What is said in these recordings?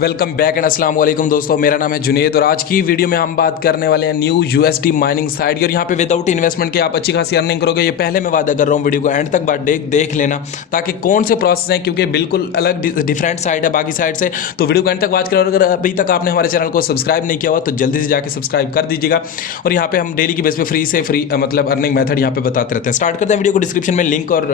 Welcome back and अस्सलाम वालेकुम दोस्तों, मेरा नाम है जुनैद और आज की वीडियो में हम बात करने वाले हैं न्यू यूएसडी माइनिंग साइट। और यहाँ पे विदाउट इन्वेस्टमेंट के आप अच्छी खासी अर्निंग करोगे, ये पहले मैं वादा कर रहा हूँ। वीडियो को एंड तक बात देख लेना ताकि कौन से प्रोसेस हैं, क्योंकि बिल्कुल अलग डिफरेंट साइट है बाकी साइट से। तो वीडियो को एंड तक वॉच करो। अगर अभी तक आपने हमारे चैनल को सब्सक्राइब नहीं किया हुआ तो जल्दी से जाकर सब्सक्राइब कर दीजिएगा। और यहाँ पे हम डेली की बेस पे फ्री मतलब अर्निंग मेथड यहाँ पे बताते रहते हैं। स्टार्ट करते हैं वीडियो को। डिस्क्रिप्शन में लिंक और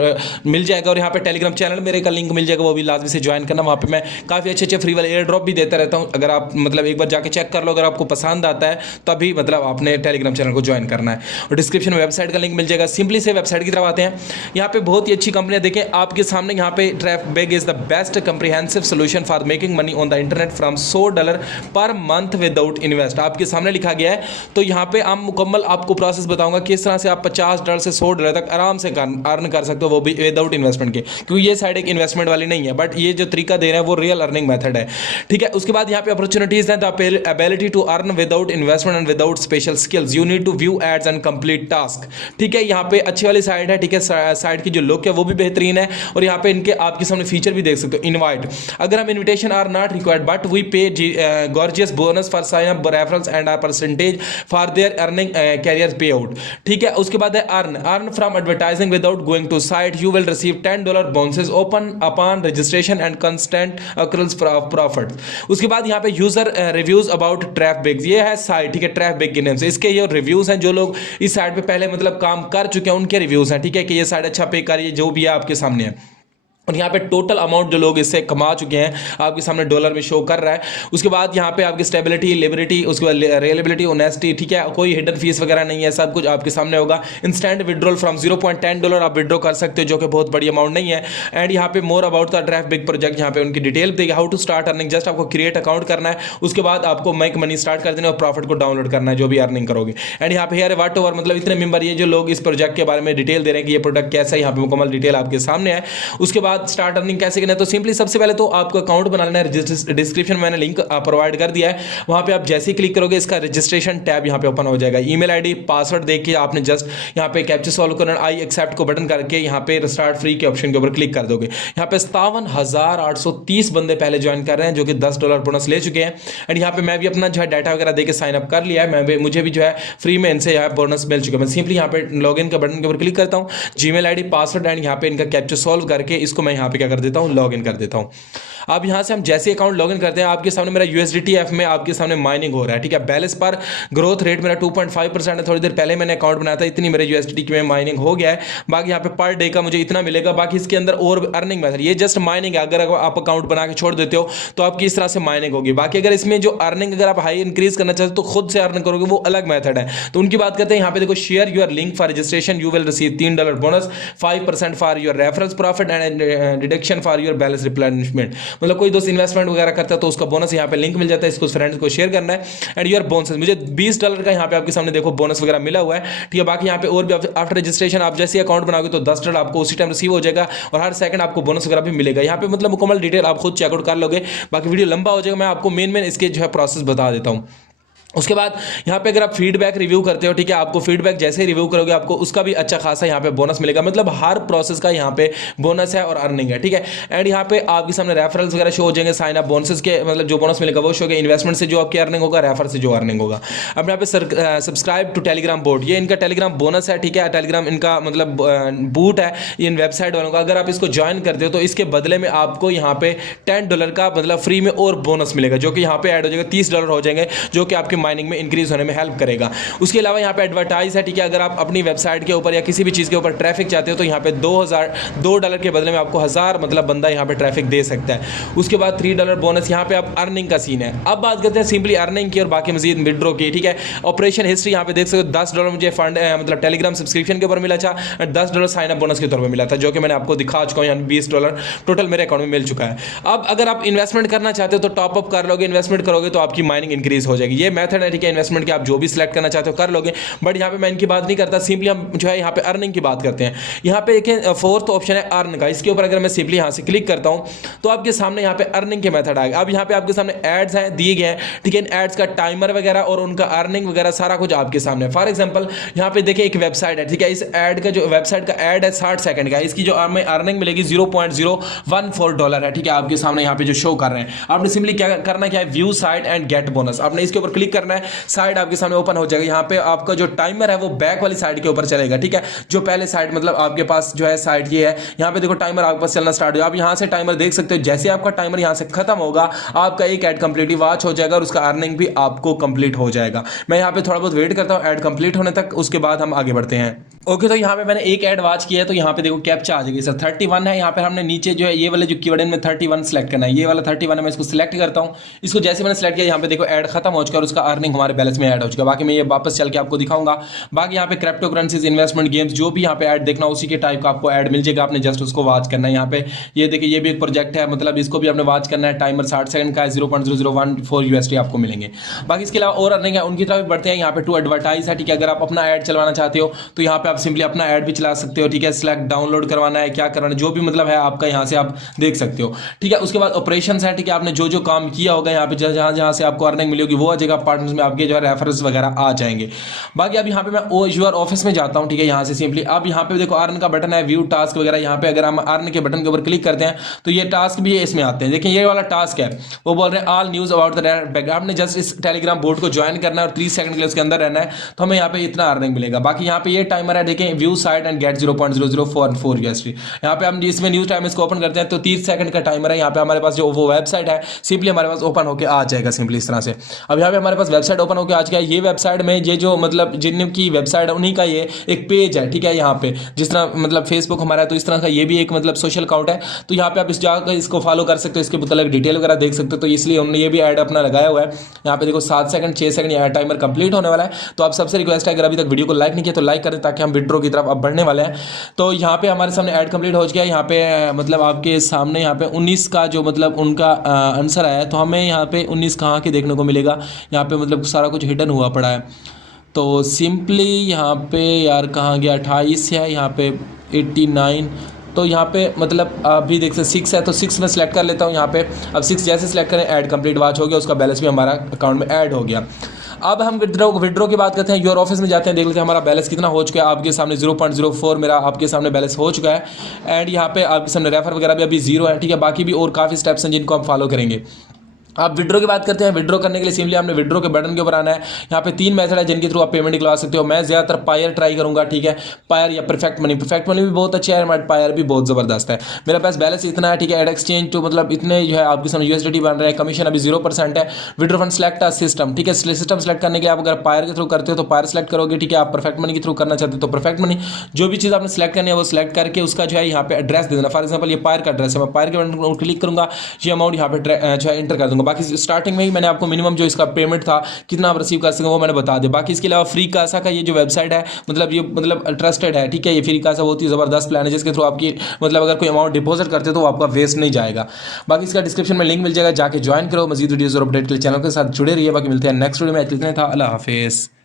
मिल जाएगा, और यहाँ पे टेलीग्राम चैनल मेरे का लिंक मिल जाएगा, वो भी लाजमी से ज्वाइन करना। वहाँ पे मैं काफ़ी अच्छे फ्री वाले एयर ड्रॉप भी देता रहता हूँ। अगर आप मतलब एक बार जाके चेक कर लो, अगर आपको पसंद आता है तभी मतलब आपने टेलीग्राम चैनल को ज्वाइन करना है। और डिस्क्रिप्शन में वेबसाइट का लिंक मिल जाएगा। सिंपली से वेबसाइट की तरफ आते हैं। यहाँ पे बहुत ही अच्छी कंपनियां देखें आपके सामने। यहाँ पे Traffbig is the best comprehensive solution for making money on the internet from $100 per month without invest, आपके सामने लिखा गया है। तो यहाँ पे हम मुकम्मल आपको प्रोसेस बताऊंगा किस तरह से आप $50 से $100 तक आराम से अर्न कर सकते हो, वो भी विदाउट इन्वेस्टमेंट के, क्योंकि ये साइड एक इन्वेस्टमेंट वाली नहीं है, बट ये जो तरीका दे रहे हैं वो रियल अर्निंग मेथड है। ठीक है। उसके बाद यहाँ पे अपॉर्चुनिटीज हैं, the ability to earn without investment and without special skills. You need to view ads and complete task. ठीक है। यहाँ पे अच्छी वाली साइट है। ठीक है। साइट की जो लुक है वो भी बेहतरीन है, और यहाँ पे इनके आपके सामने फीचर भी देख सकते हो। इनवाइट, अगर हम invitation are not required but we pay gorgeous bonus for sign up referrals and our percentage for their earning career pay out. ठीक है। उसके बाद है earn from advertising without going to site. You will receive $10 bonuses open upon registration and constant accruals profit. उसके बाद यहाँ पे user reviews about ट्रैफबिग, ये है साइट। ठीक है। ट्रैफबिग के नेम से इसके ये रिव्यूज हैं, जो लोग इस साइट पे पहले मतलब काम कर चुके हैं उनके रिव्यूज हैं। ठीक है, कि ये साइट अच्छा पे कर रही है, जो भी है आपके सामने है। और यहाँ पे टोटल अमाउंट जो लोग इससे कमा चुके हैं आपके सामने डॉलर में शो कर रहा है। उसके बाद यहाँ पे आपकी स्टेबिलिटी, लिबरिटी, उसके बाद रिलेबिलिटी, ऑनेस्टी। ठीक है। कोई हिडन फीस वगैरह नहीं है, सब कुछ आपके सामने होगा। इंस्टेंट विड्रॉल फ्रॉम $0.10 आप विड्रॉ कर सकते हो, जो कि बहुत बड़ी अमाउंट नहीं है। एंड यहाँ पे more about the Traffbig project, यहाँ पे उनकी डिटेल देगा। How to start earning, just आपको क्रिएट अकाउंट करना है, उसके बाद आपको मेक मनी स्टार्ट कर देना और प्रॉफिट को डाउनलोड करना है जो भी अर्निंग करोगे। एंड यहाँ पे हेयर व्हाट ओवर, मतलब इतने मेंबर, ये जो लोग इस प्रोजेक्ट के बारे में डिटेल दे रहे हैं कि ये प्रोडक्ट कैसा है, यहाँ पे मुकम्मल डिटेल आपके सामने है। उसके बाद स्टार्ट अर्निंग कैसे करना है, तो सिंपली सबसे पहले तो आपको अकाउंट बना लेना है। डिस्क्रिप्शन में मैंने लिंक प्रोवाइड कर दिया है, वहां पे आप जैसे ही क्लिक करोगे इसका रजिस्ट्रेशन टैब यहां पे ओपन हो जाएगा। ईमेल आईडी, पासवर्ड देख के आपने जस्ट यहां पे कैप्चा सॉल्व करना, आई एक्सेप्ट को बटन करके यहां पे स्टार्ट फ्री के ऑप्शन के ऊपर क्लिक कर दोगे। यहां पे 57,830 बंदे पहले ज्वाइन कर रहे हैं, जो कि $10 बोनस ले चुके हैं। एंड यहां पे मैं भी अपना जो है डाटा वगैरह देके साइन अप कर लिया है। मुझे भी जो है फ्री में इनसे यहाँ बोनस मिल चुका है। मैं सिंपली यहाँ पे लॉगिन का बटन के ऊपर क्लिक करता हूँ, जीमेल आईडी, पासवर्ड एंड यहाँ पे इनका कैप्चा सॉल्व करके इसको मैं यहाँ पे क्या कर देता हूँ, लॉगिन कर देता हूँ। अब यहां से हम जैसे अकाउंट लॉगिन करते हैं, आपके सामने मेरा USDTF में आपके सामने माइनिंग हो रहा है। ठीक है। बैलेंस पर ग्रोथ रेट मेरा 2.5% है। थोड़ी देर पहले मैंने अकाउंट बनाया था, इतनी मेरे USDT में माइनिंग हो गया है। बाकी यहाँ पे पर डे का मुझे इतना मिलेगा। बाकी इसके अंदर और अर्निंग मेथड, ये जस्ट माइनिंग है। अगर आप अकाउंट बना के छोड़ देते हो तो आपकी इस तरह से माइनिंग होगी। बाकी अगर इसमें जो अर्निंग अगर आप हाई इंक्रीज करना चाहते हो तो खुद से अर्न करोगे, वो अलग मेथड है। तो उनकी बात करते हैं। यहाँ पे देखो, share your link for registration, you will receive $3 bonus, 5% for your reference profit and deduction for your balance replenishment. मतलब कोई दोस्त इन्वेस्टमेंट वगैरह करता है तो उसका बोनस यहाँ पे लिंक मिल जाता है, इसको फ्रेंड्स को शेयर करना है। एंड योर बोनसेस, मुझे $20 का यहाँ पे आपके सामने देखो बोनस वगैरह मिला हुआ है। ठीक है। बाकी यहाँ पे और भी आफ्टर रजिस्ट्रेशन आप जैसे अकाउंट बनाओगे तो $10 आपको उसी टाइम रिसीव हो जाएगा, और हर सेकंड आपको बोनस वगैरह भी मिलेगा। यहाँ पे मतलब मुकम्मल डिटेल आप खुद चेकआउट कर लोगे। बाकी वीडियो लंबा हो जाएगा, मैं आपको मेन इसके जो है प्रोसेस बता देता हूँ। उसके बाद यहाँ पे अगर आप फीडबैक रिव्यू करते हो, ठीक है, आपको फीडबैक जैसे ही रिव्यू करोगे आपको उसका भी अच्छा खासा यहाँ पे बोनस मिलेगा। मतलब हर प्रोसेस का यहाँ पे बोनस है और अर्निंग है। ठीक है। एंड यहाँ पे आपके सामने रेफरल्स वगैरह शो हो जाएंगे, साइन अप बोनसेस के मतलब जो बोनस मिलेगा वो शो होगा, इन्वेस्टमेंट से जो आपकी अर्निंग होगा, रेफर से जो अर्निंग होगा। अब यहाँ पे सब्सक्राइब टू टेलीग्राम बोर्ड, ये इनका टेलीग्राम बोनस है। ठीक है। टेलीग्राम इनका मतलब बूट है इन वेबसाइट वालों का। अगर आप इसको ज्वाइन करते हो तो इसके बदले में आपको यहाँ पे $10 का मतलब फ्री में और बोनस मिलेगा, जो कि यहाँ पे ऐड हो जाएगा, $30 हो जाएंगे, जो कि आपके माइनिंग में इंक्रीज में हेल्प करेगा। उसके अलावा यहाँ पे एडवर्टाइज है। ठीक है। अगर आप अपनी वेबसाइट के ऊपर या किसी भी चीज़ के ऊपर ट्रैफिक चाहते हो तो यहाँ पे $2 के बदले में आपको 1000 मतलब बंदा यहाँ पे ट्रैफिक दे सकता है। उसके बाद $3 बोनस। यहाँ पे आप अर्निंग का सीन है। अब बात करते हैं सिंपली अर्निंग की और बाकी मजीद विड्रॉ की। ठीक है। ऑपरेशन हिस्ट्री यहाँ पे देख सकते हो, $10 मुझे फंड मतलब टेलीग्राम सब्सक्रिप्शन के ऊपर मिला था, $10 साइन अप बोनस के तौर पर मिला था, जो कि मैंने आपको दिखा चुका हूँ। यहाँ $20 टोटल मेरे अकाउंट में मिल चुका है। अब अगर आप इन्वेस्टमेंट करना चाहते हो तो टॉपअप कर लोगे, इन्वेस्टमेंट करोगे तो आपकी माइनिंग इंक्रीज हो जाएगी। ये मेथड मेथड है, ठीक है, इन्वेस्टमेंट के आप जो भी सिलेक्ट करना चाहते हो कर लोगे, बट यहाँ पे मैं इनकी बात नहीं करता, सिंपली हम जो है यहाँ पे अर्निंग की बात करते हैं। यहाँ पे एक फोर्थ ऑप्शन है अर्न का, इसके ऊपर अगर मैं सिंपली यहाँ से क्लिक करता हूँ तो आपके सामने यहाँ पे अर्निंग के मेथड आएगा। अब यहाँ पे आपके सामने एड्स हैं दिए गए हैं, ठीक है, इन एड्स का टाइमर वगैरह और उनका अर्निंग वगैरह सारा कुछ आपके सामने। फॉर एग्जांपल यहाँ पे देखिए एक वेबसाइट है, ठीक है, इस ऐड का जो वेबसाइट का ऐड है 60 सेकंड का, इसकी जो हमें अर्निंग मिलेगी $0.014 है, ठीक है, आपके सामने यहाँ पे जो शो कर रहे हैं। आपने सिंपली क्या करना क्या है, view site and gate bonus, आपने इसके ऊपर क्लिक करना है, साइट आपके सामने ओपन हो जाएगा। यहाँ पे आपका जो टाइमर है वो बैक वाली साइड के ऊपर चलेगा, ठीक है, जो पहले साइड मतलब आपके पास जो है साइड ये है, यहाँ पे देखो टाइमर आपके पास चलना स्टार्ट हो। आप यहाँ से टाइमर देख सकते हो, जैसे आपका टाइमर यहाँ से खत्म होगा आपका एक ऐड कंप्लीटली वॉच हो जाएगा और उसका अर्निंग भी आपको कंप्लीट हो जाएगा। मैं यहाँ पे थोड़ा बहुत वेट करता हूँ ऐड कंप्लीट होने तक, उसके बाद हम आगे बढ़ते हैं। ओके, तो यहाँ पे मैंने एक ऐड वॉच किया है, तो यहाँ पे देखो कैप्चा आ जाएगी सर 31 है। यहाँ पे हमने नीचे जो है ये वाले जो कीवर्ड में 31 सेलेक्ट करना है, ये वाला 31 है, मैं इसको सिलेक्ट करता हूँ। इसको जैसे मैंने सेलेक्ट किया यहाँ पे देखो ऐड खत्म हो चुका है और उसका अर्निंग हमारे बैलेंस में ऐड हो चुका है। बाकी मैं ये वापस चल के आपको दिखाऊंगा। बाकी यहाँ पे क्रिप्टो करेंसीज, इन्वेस्टमेंट, गेम्स, जो भी यहाँ पे ऐड देखना उसी के टाइप का आपको ऐड मिल जाएगा, आपने जस्ट उसको वॉच करना है। यहाँ पे ये देखिए ये भी एक प्रोजेक्ट है, मतलब इसको भी आपने वॉच करना है, टाइमर 60 सेकंड का है, 0.0014 USD आपको मिलेंगे। बाकी इसके अलावा और अर्निंग है उनकी तरफ बढ़ते हैं। यहाँ पे टू एडवर्टाइज है, ठीक है, अगर आप अपना ऐड चलवाना चाहते हो तो यहाँ पे आप सिंपली अपना ऐड भी चला सकते हो, ठीक है, सिलेक्ट डाउनलोड करवाना है, क्या करवाना है, जो भी मतलब है आपका यहाँ से आप देख सकते हो, ठीक है। उसके बाद ऑपरेशंस है, ठीक है, आपने जो जो काम किया होगा यहाँ पे जहाँ जहाँ से आपको अर्निंग मिली होगी वो आ जाएगा, पार्टनर्स में आपके जो है रेफरेंस वगैरह आ जाएंगे। बाकी अब यहाँ पे मैं यूर ऑफिस में जाता हूँ, ठीक है, यहाँ से सिंपली अब यहाँ पे देखो अर्न का बटन है, व्यू टास्क वगैरह, यहाँ पे अगर हम अर्न के बटन के ऊपर क्लिक करते हैं तो ये टास्क भी इसमें आते हैं। देखिए ये वाला टास्क है, वो बोल रहे हैं all news about the back, आपने जस्ट इस टेलीग्राम बोर्ड को ज्वाइन करना है और 30 सेकंड के लिए उसके अंदर रहना है, तो हमें यहाँ पे इतना अर्निंग मिलेगा। बाकी यहाँ पे ये टाइमर है, देखें view site and get 0.0014 USD। यहाँ पे हम इसमें न्यूज टाइम इसको ओपन करते हैं तो 30 सेकंड का टाइमर है। यहाँ पे हमारे पास जो वो वेबसाइट है सिंपली हमारे पास ओपन होकर आ जाएगा सिंपली इस तरह से। अब यहाँ पे हमारे पास वेबसाइट ओपन होकर आ चुका है। ये वेबसाइट में ये जो मतलब जिनकी वेबसाइट है उन्हीं का ये एक पेज है, ठीक है, यहाँ पे जिस तरह मतलब फेसबुक हमारा है तो इस तरह का ये भी एक मतलब सोशल अकाउंट है, तो यहाँ पे आप इस जाकर इसको फॉलो कर सकते हो, इसके मतलब डिटेल वगैरह देख सकते हो। तो इसलिए उन्होंने ये भी ऐड अपना लगाया हुआ है। यहाँ पे देखो 7 सेकंड 6 सेकंड ये टाइमर कंप्लीट होने वाला है। तो आप सबसे रिक्वेस्ट है अगर अभी तक वीडियो को लाइक नहीं किया तो लाइक करें ताकि हम विड्रॉ की तरफ अब बढ़ने वाले हैं। तो यहाँ पे हमारे सामने ऐड कंप्लीट हो गया। यहाँ पे मतलब आपके सामने यहाँ पे 19 का जो मतलब उनका आंसर आया है, तो हमें यहाँ पे 19 कहाँ के देखने को मिलेगा, यहाँ पे मतलब सारा कुछ हिडन हुआ पड़ा है। तो सिंपली यहाँ पे यार कहाँ गया, 28 है, यहाँ पे 89, तो यहाँ पे मतलब अभी देख सकते 6 है, तो 6 में सेलेक्ट कर लेता हूँ। यहाँ पे अब 6 जैसे सेलेक्ट करें ऐड कंप्लीट वॉच हो गया, उसका बैलेंस भी हमारा अकाउंट में ऐड हो गया। अब हम विड्रॉ की बात करते हैं। योर ऑफिस में जाते हैं, देख लेते हैं हमारा बैलेंस कितना हो चुका है। आपके सामने 0.04 मेरा आपके सामने बैलेंस हो चुका है एंड यहाँ पे आपके सामने रेफर वगैरह भी अभी 0 है, ठीक है। बाकी भी और काफ़ी स्टेप्स हैं जिनको हम फॉलो करेंगे। आप विड्रॉ की बात करते हैं। विड्रॉ करने के लिए सिंपली आपने विड्रॉ के बटन के ऊपर आना है। यहाँ पे 3 मेथड है जिनके थ्रू आप पेमेंट निकलवा सकते हो। मैं ज़्यादातर पायर ट्राई करूँगा, ठीक है, पायर या परफेक्ट मनी। परफेक्ट मनी भी बहुत अच्छा है बट पायर भी बहुत ज़बरदस्त है। मेरे पास बैलेंस इतना है, ठीक है, एड एक्सचेंज तो मतलब इतने जो है आपके सामने USDT बन रहे हैं। कमीशन अभी 0% है। विड्रॉ फंड सेलेक्ट सिस्टम, ठीक है, सिस्टम सेलेक्ट करने के आप अगर पायर के थ्रू करते हो तो पायर सेलेक्ट करोगे, ठीक है। आप परफेक्ट मनी के थ्रू करना चाहते हो तो परफेक्ट मनी। जो भी चीज़ आपने सेलेक्ट करनी है वो सेलेक्ट करके उसका जो है यहाँ पे एड्रेस दे देना। फॉर एग्जाम्पल ये पायर का एड्रेस है, मैं पायर के बटन क्लिक करूँगा, ये अमाउंट यहाँ पे जो है इंटर कर दूँगा। बाकी स्टार्टिंग में मैंने आपको मिनिमम जो इसका पेमेंट था कितना आप रिसीव कर सकते हो वो मैंने बता दिया। बाकी इसके अलावा फ्री कासा का ये जो वेबसाइट है मतलब ये मतलब ट्रस्टेड है, ठीक है। ये फ्री कासा बहुत ही ज़बरदस्त प्लान है जिसके थ्रू आपकी मतलब अगर कोई अमाउंट डिपॉजिट करते हो तो वो आपका वेस्ट नहीं जाएगा। बाकी इसका डिस्क्रिप्शन में लिंक मिल जाएगा, जाके ज्वाइन करो। मजीद वीडियोज़ और अपडेट के लिए चैनल के साथ जुड़े रहिए। बाकी मिलते हैं नेक्स्ट वीडियो में। इतना था, अल्लाह हाफिज़।